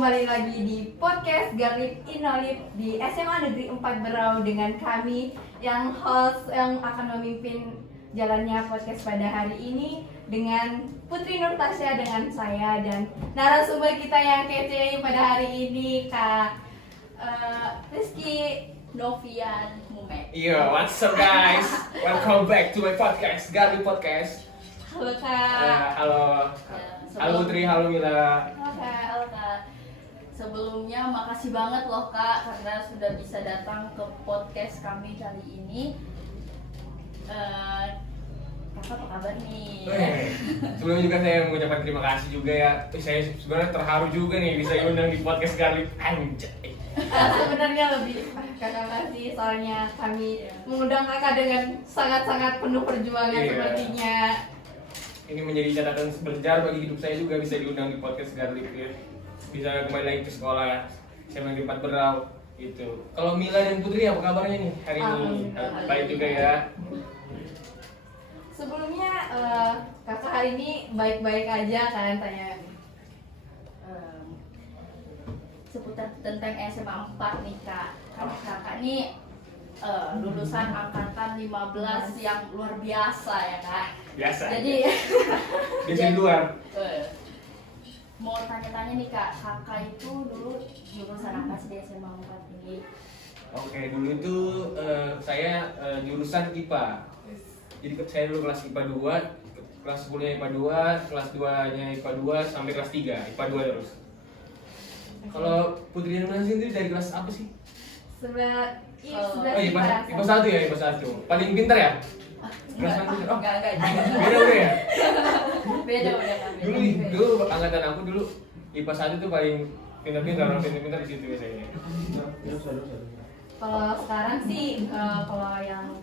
kembali lagi di podcast Garlip Inolip di SMA Negeri 4 Berau dengan kami yang host yang akan memimpin jalannya podcast pada hari ini dengan Putri Nur Tasya dengan saya dan narasumber kita yang kece pada hari ini Kak Rizky Novian Mumet. Yo, what's up guys? Welcome back to my podcast, Garlip Podcast. Halo Kak. Halo Putri, halo Mila. Halo Kak. Sebelumnya makasih banget loh Kak karena sudah bisa datang ke podcast kami kali ini. Kakak apa kabar nih? Sebelumnya juga saya mengucapkan terima kasih juga ya. Saya sebenarnya terharu juga nih bisa diundang di podcast Garlip. Anjay. Sebenarnya lebih kakak kasih soalnya kami mengundang kakak dengan sangat-sangat penuh perjuangan Iya. sepertinya. Ini menjadi catatan bersejarah bagi hidup saya juga bisa diundang di podcast Garlip ya. Bisa kembali lagi ke sekolah SMA Negeri 4 Berau gitu. Kalau Mila dan Putri apa kabarnya nih hari ini? Alhamdulillah. Baik juga ya. Sebelumnya kakak hari ini baik-baik aja kan tanya. Seputar tentang SMA 4 nih Kak. Karena Kakak nih lulusan angkatan 15 yang luar biasa ya Kak. Biasa. Jadi Biasa di luar. mau tanya-tanya nih Kak, Kakak itu dulu jurusan apa sih di SMA 4 ini? Oke, dulu itu saya jurusan IPA. Jadi saya dulu kelas IPA 2, kelas 10-nya IPA 2, kelas 2-nya IPA 2 sampai kelas 3, IPA 2 terus. Kalau Putri dan Nancy itu dari kelas apa sih? Sebelah Oh iya, IPA 1 ya, IPA 1. Paling pintar ya? Kelas mana? Oh, Enggak. beda udah ya? Beda udah Kak. Dulu angkatan aku dulu IPA 1 tuh paling pintar-pintar, orang pintar-pintar di situ biasanya. Kalau sekarang sih kalau yang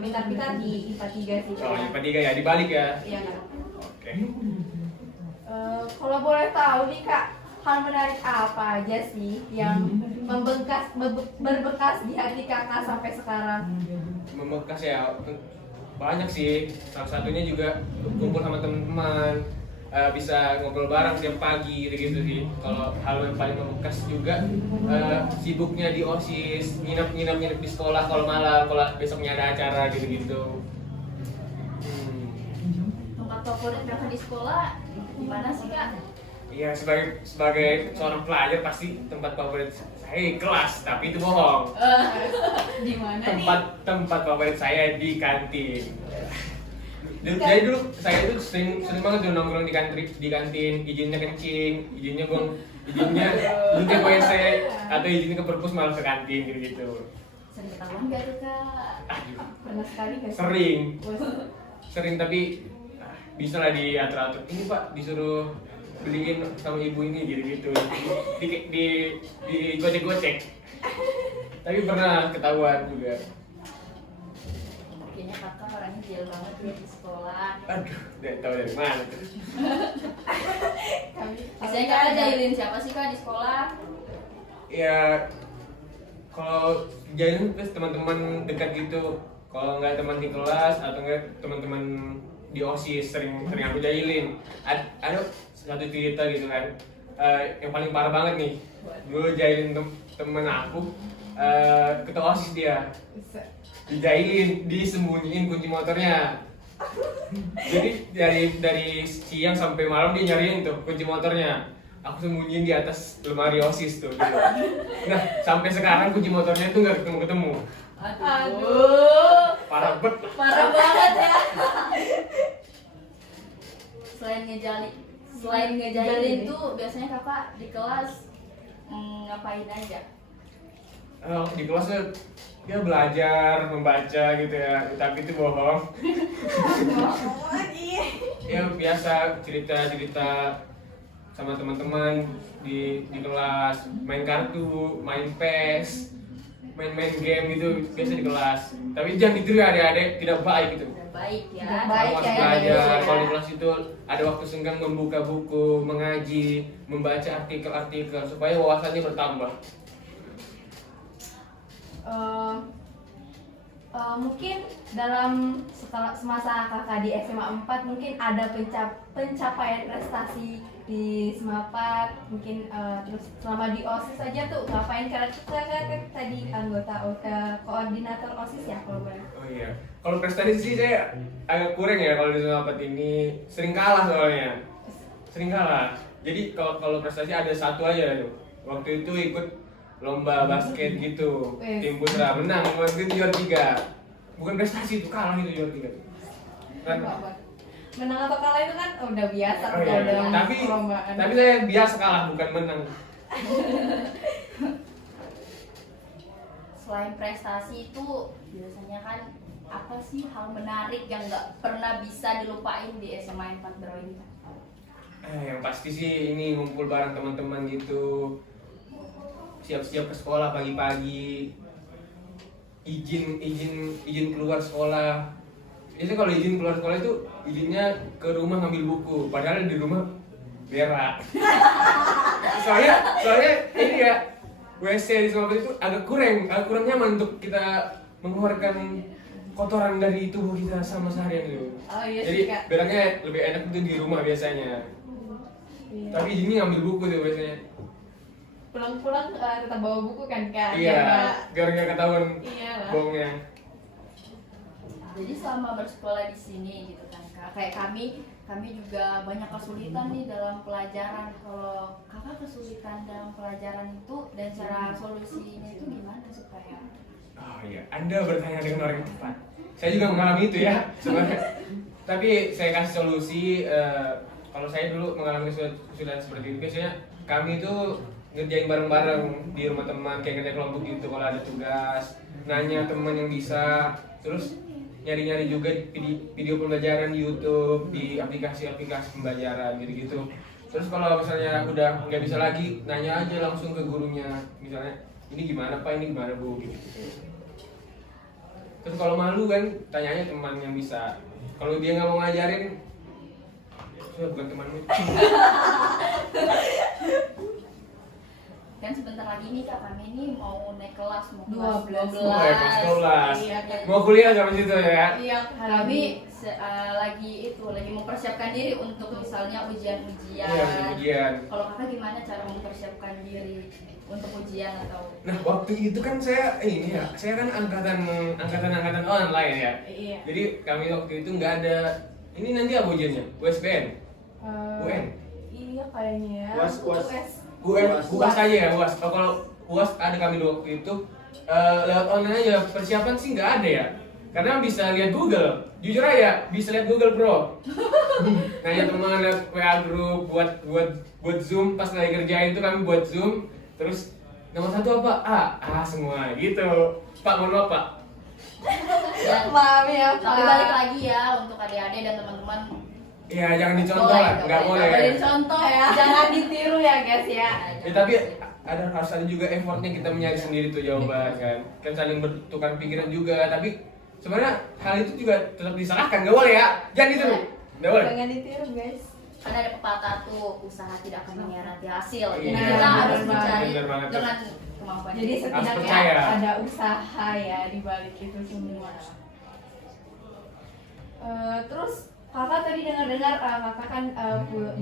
pintar-pintar di IPA 3 sih. Oh, IPA 3 ya, dibalik ya? Iya Kak. Oke. Kalau boleh tahu nih Kak, hal menarik apa aja sih yang berbekas di hati kakak sampai sekarang? Membekas ya banyak sih, salah satunya juga kumpul sama teman-teman, bisa ngobrol bareng tiap pagi gitu sih. Kalau hal yang paling membekas juga sibuknya di OSIS, nginep di sekolah kalau malam, kalau besoknya ada acara gitu-gitu. Tempat favorit Kakak di sekolah di mana sih Kak? Iya, sebagai seorang pelajar pasti tempat favorit saya kelas, tapi itu bohong. Di mana nih? Tempat favorit saya di kantin. Jadi dulu saya itu sering banget tuh nongkrong di kantin, izinnya kencing, izinnya ke WC atau izinnya ke perpus malah ke kantin gitu. Sering ketahuan gak tuh Kak? Pernah sekali nggak sih? Sering tapi bisa lah diatur-atur. Ini Pak disuruh beliin sama ibu ini gitu di gocek-gocek. Tapi pernah ketahuan juga. Kayaknya Kakak orangnya jahil banget ya di sekolah. Aduh, udah tahu dari mana tuh. Biasanya Kakak jahilin siapa sih Kak di sekolah? Ya kalau jalan terus teman-teman dekat gitu. Kalau nggak teman di kelas atau nggak teman-teman di OSIS sering aku jahilin. Ada satu cerita gitu kan, yang paling parah banget nih. Dulu jahilin temen aku, ketua OSIS dia. Dijahilin, disembunyiin kunci motornya. Jadi dari siang sampai malam dia nyariin tuh kunci motornya. Aku sembunyiin di atas lemari OSIS tuh gitu. Nah, sampai sekarang kunci motornya tuh nggak ketemu. Aduh. Parah banget. Parah banget ya. Selain ngejalin tuh biasanya Kakak di kelas ngapain aja? Di kelasnya dia belajar membaca gitu ya, tapi itu bohong. Ya biasa cerita sama teman-teman di kelas, main kartu, main PES, main game gitu biasa di kelas. Tapi jangan ditiru ya adik-adik, tidak baik gitu. Baik ya. Tidak baik. Harus ya, belajar. ya. Kalau di kelas itu ada waktu senggang membuka buku, mengaji, membaca artikel-artikel supaya wawasannya bertambah. Mungkin semasa kakak di SMA 4 mungkin ada pencapaian prestasi di Semapat mungkin terus selama di OSIS aja tuh ngapain? Karena kita kan tadi anggota koordinator OSIS ya kalau boleh. Oh iya, kalau prestasi sih saya agak kurang ya kalau di Semapat ini, sering kalah soalnya, sering kalah. Jadi kalau prestasi ada satu aja tuh. Waktu itu ikut lomba basket gitu, Wes. tim putra menang, waktu itu juara 3. Bukan prestasi itu, kalah itu juara 3 tuh. Kan, Menang atau kalah itu kan udah biasa oh iya, dalam tapi perlombaan. saya biasa kalah bukan menang. Selain prestasi itu biasanya kan apa sih hal menarik yang nggak pernah bisa dilupain di SMA 4 Berau ini? Yang pasti sih ini ngumpul bareng teman-teman gitu, siap-siap ke sekolah pagi-pagi, izin keluar sekolah. Biasanya kalau izin keluar sekolah itu izinnya ke rumah ngambil buku, padahal di rumah berak. soalnya ini ya, WC di Semapat itu agak kurang nyaman untuk kita mengeluarkan kotoran dari tubuh kita sama seharian itu. Oh iya Jadi sih Kak. beraknya lebih enak itu di rumah biasanya. Iya. Tapi izinnya ngambil buku tuh biasanya. Pulang-pulang tetap bawa buku kan Kak? Iya, biar nggak ketahuan Iya lah. bohongnya. Jadi selama bersekolah di sini gitu kan Kak, kayak kami juga banyak kesulitan nih dalam pelajaran. Kalau Kakak kesulitan dalam pelajaran itu dan cara solusinya itu gimana supaya? Oh iya, Anda bertanya dengan orang yang tepat. Saya juga mengalami itu ya sebenarnya. Tapi saya kasih solusi. Kalau saya dulu mengalami kesulitan seperti itu, biasanya kami itu ngerjain bareng-bareng di rumah teman, kayak kerja kelompok gitu. Kalau ada tugas, nanya teman yang bisa, terus nyari-nyari juga video pembelajaran di YouTube, di aplikasi-aplikasi pembelajaran gitu-gitu. Terus kalau misalnya udah nggak bisa lagi, nanya aja langsung ke gurunya, misalnya ini gimana Pak, ini gimana Bu, gitu. Terus kalau malu kan, tanya aja teman yang bisa. Kalau dia nggak mau ngajarin, saya bukan temanmu. Dan sebentar lagi nih Kak, kami ini mau naik kelas, mau 12. kelas 12. Oh ya, kelas 12. Iya, Mau kuliah sama situ ya? Iya, kami lagi mempersiapkan diri untuk misalnya ujian-ujian. Iya, ujian. Kalau Kakak gimana cara mempersiapkan diri untuk ujian atau? Nah, waktu itu kan saya saya kan angkatan online ya. Iya. Jadi kami waktu itu nggak ada. Ini nanti apa ujiannya? USBN? UN? Iya kayaknya ya. UAS. UAS aja ya, UAS. Kalau UAS ada kami waktu itu lewat online aja, persiapan sih nggak ada ya. Karena bisa lihat Google. Jujur aja, bisa lihat Google Bro. Nanya teman WA group buat Zoom, pas lagi kerjain itu kami buat Zoom. Terus nomor 1 apa? Semua gitu. Pak, mohon maaf Pak. Dan, Maaf ya Pak. tapi balik lagi ya untuk adik-adik dan teman-teman. Iya, jangan dicontoh lah, nggak boleh. Boleh contoh ya. Jangan ditiru ya guys ya. Ya, tapi harus ada juga effortnya kita mencari sendiri tuh jawaban kan. Kan saling bertukar pikiran juga, tapi sebenarnya hal itu juga tetap disalahkan, nggak boleh ya. Jangan ditiru, nggak boleh. Jangan ditiru guys. Karena ada pepatah tuh, usaha tidak akan mengkhianati hasil. Jadi Iya, kita harus benar mencari benar banget. dengan kemampuan. Jadi kita. percaya. setidaknya ada usaha ya di balik itu semua. Terus kakak tadi dengar-dengar kakak kan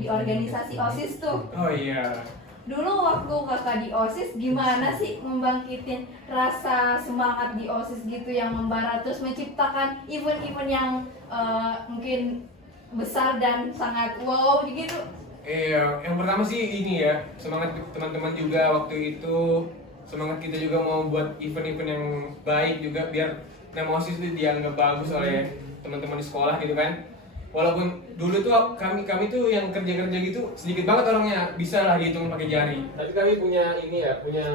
di organisasi OSIS tuh. Oh iya. Dulu waktu kakak di OSIS gimana sih membangkitin rasa semangat di OSIS gitu yang membara, terus menciptakan event-event yang mungkin besar dan sangat wow gitu. Iya, yang pertama sih ini ya, semangat teman-teman juga waktu itu, semangat kita juga mau buat event-event yang baik juga biar nama OSIS itu dianggap bagus oleh teman-teman di sekolah gitu kan. Walaupun dulu tuh kami tuh yang kerja-kerja gitu sedikit banget orangnya, bisa lah dihitung pakai jari. Tapi kami punya ini ya, punya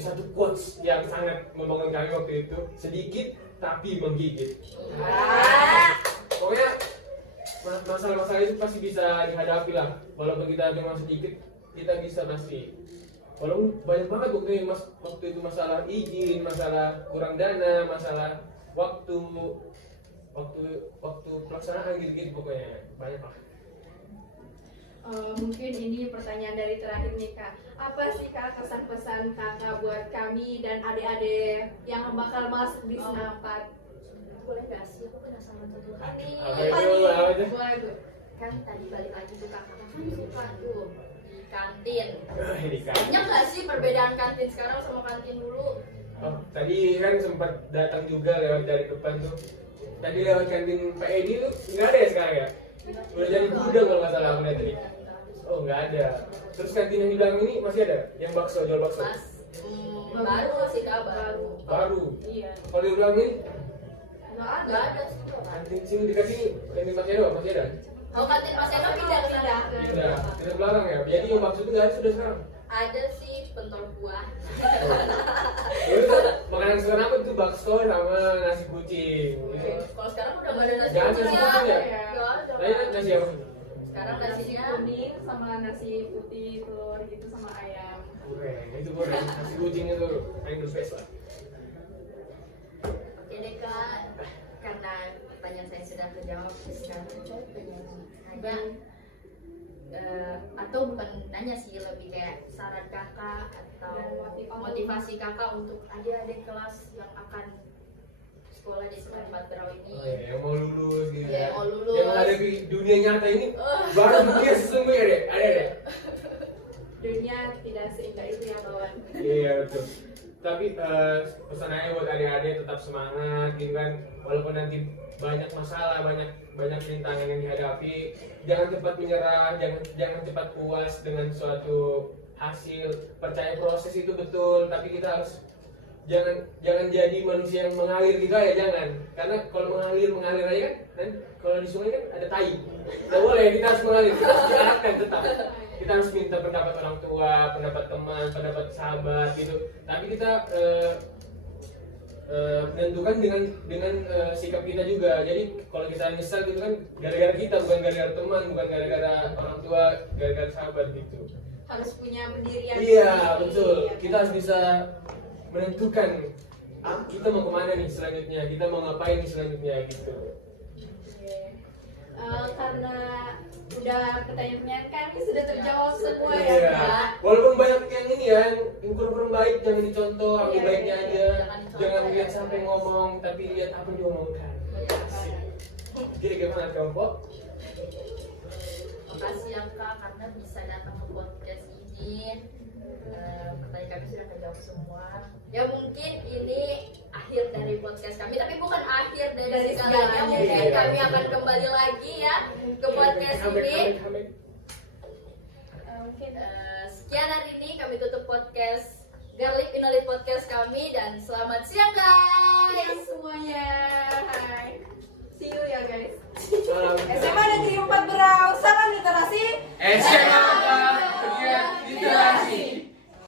satu quotes yang sangat membangun kami waktu itu, sedikit tapi menggigit. Pokoknya masalah-masalah itu pasti bisa dihadapi lah. Walaupun kita cuma sedikit, kita bisa pasti. Walaupun banyak banget waktu itu masalah izin, masalah kurang dana, masalah waktu pelaksanaan gitu-gitu, pokoknya banyak lah. Mungkin ini pertanyaan dari terakhir nih Kak. Apa sih Kak kesan-pesan kakak buat kami dan adik-adik yang bakal masuk di Senapat? Boleh gak sih? Aku penasaran satu hal. Apa itu? Boleh Bu. kan tadi balik lagi tuh kakak kan suka tuh di kantin. Di Banyak nggak sih perbedaan kantin sekarang sama kantin dulu? Oh, tadi kan sempat datang juga lewat dari depan tuh. Tadi lewat kantin Pak Edi tuh nggak ada ya sekarang ya? Udah jadi gudang kalau nggak salah aku lihat tadi. Oh nggak ada. Terus kantin yang di belakang ini masih ada? Yang bakso, jual bakso? Baru sih kak, baru. Baru. Iya. Kalau di belakang ini Nggak ada sih kak. kantin sini dekat sini kantin Mas Edo masih ada? Oh kantin Mas Eno pindah ke sana. Tidak. Di belakang ya. Jadi yang bakso itu nggak ada sudah sekarang. Ada sih pentol buah. Dulu tuh makanan sekarang apa tuh bakso sama nasi kucing. Gitu. Kalau sekarang udah nggak ada nasi Nggak ada kucing nasi ya? kucing ya? Nggak ada. Tadi nasi apa? Sekarang Nasi nasinya kuning sama nasi putih telur gitu sama ayam. Goreng. Itu goreng. Nasi kucing itu paling the best lah. oke deh kak. Karena pertanyaan saya sudah terjawab, sekarang saya pengen nanya atau bukan nanya sih, lebih kayak saran kakak atau motivasi kakak untuk adik-adik kelas yang akan sekolah di Semen Empat Berau ini. Oh, ya, yang mau lulus gitu. Iya, yang mau lulus. Yang menghadapi dunia nyata ini baru dunia sesungguhnya deh. Ada. Dunia tidak seindah itu ya kawan. Iya betul. Tapi pesan aja buat adik-adik tetap semangat gitu kan. Walaupun nanti banyak masalah, banyak rintangan yang dihadapi, jangan cepat menyerah, jangan cepat puas dengan suatu hasil. Percaya proses itu betul, tapi kita harus jangan jadi manusia yang mengalir gitu ya, jangan. Karena kalau mengalir aja kan kalau di sungai kan ada tai. Nggak boleh, kita harus mengalir, kita harus diarahkan tetap. Kita harus minta pendapat orang tua, pendapat teman, pendapat sahabat gitu. Tapi kita menentukan dengan sikap kita juga. Jadi kalau kita nyesal gitu kan gara-gara kita, bukan gara-gara teman, bukan gara-gara orang tua, gara-gara sahabat gitu. Harus punya pendirian. Iya sendiri. betul. Iya. Kita harus bisa menentukan kita mau kemana nih selanjutnya, kita mau ngapain nih selanjutnya gitu. Karena udah pertanyaan kami sudah terjawab semua ya Iya. Kak. Walaupun banyak yang ini ya, yang kurang baik jangan dicontoh, ambil Iya, baiknya iya, aja. jangan dicontoh. Jangan lihat sampai ngomong, tapi lihat apa yang diomongkan. Jadi gimana kelompok? Makasih ya kak karena bisa datang ke podcast ini. Pertanyaan kami sudah terjawab semua. Ya mungkin ini akhir dari podcast kami, tapi bukan akhir dari segalanya. segalanya. Mungkin Iya. kami akan kembali lagi ya ke podcast ini. Mungkin Sekian hari ini kami tutup podcast Garlic Inolip podcast kami dan selamat siang guys. yang semuanya. Hai. See you ya guys. Salam. SMA Negeri 4 Berau, salam literasi. SMA, kegiatan literasi.